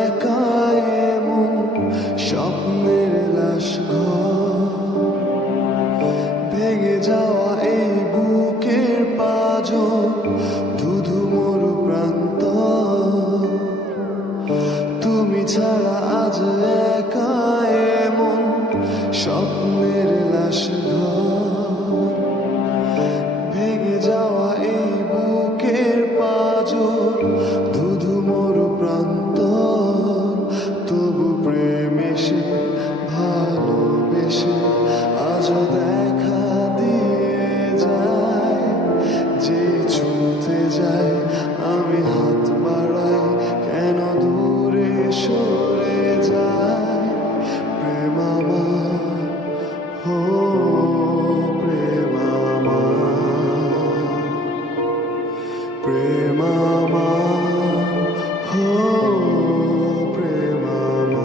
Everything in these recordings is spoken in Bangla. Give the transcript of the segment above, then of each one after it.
একা এমন স্বপ্নের লাশ ঘর, ভেঙে যাওয়া এই বুকের পাঁজর, ধুধু মরু প্রান্ত। তুমি ছাড়া আজ একা এমন স্বপ্নের লাশ ঘর, ভেঙে যাওয়া এই বুকের পাঁজর, ধুধু মরু প্রান্ত। তবু প্রেম এসে ভালোবেসে আজও দেখা দিয়ে যায়। যে ছুঁতে যায় আমি হাত বাড়াই, কেন দূরে সরে যায়। প্রেম আমার, হো প্রেম আমার, প্রেম আমার, হো প্রেম আমার।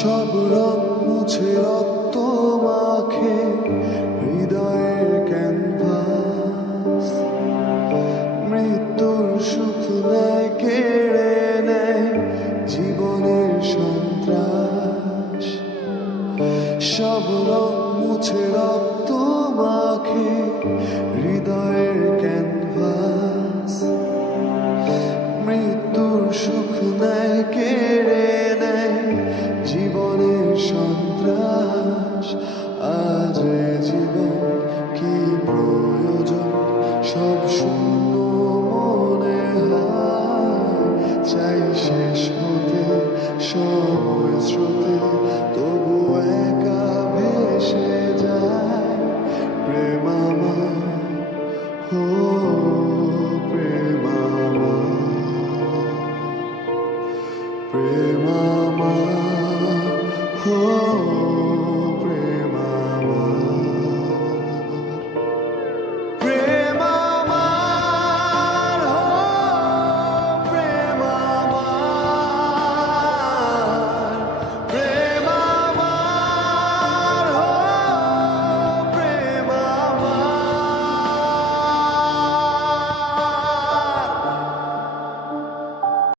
সব রং মুছে রক্ত মাখে হৃদয়ের ক্যানভাস, মৃত্যুর সুখ নেয় কেড়ে নেয় জীবনের সন্ত্রাস। সব রং মুছে রক্ত মাখে হৃদয়ের ক্যানভাস, মৃত্যুর সুখ নেয় কেড়ে নেয় জীবনের সন্ত্রাস। আজ জীবন কি প্রয়োজন, সব শূন্য মনে হয়। চাই শেষ হতে সময় স্রোতে, তবু একা ভেসে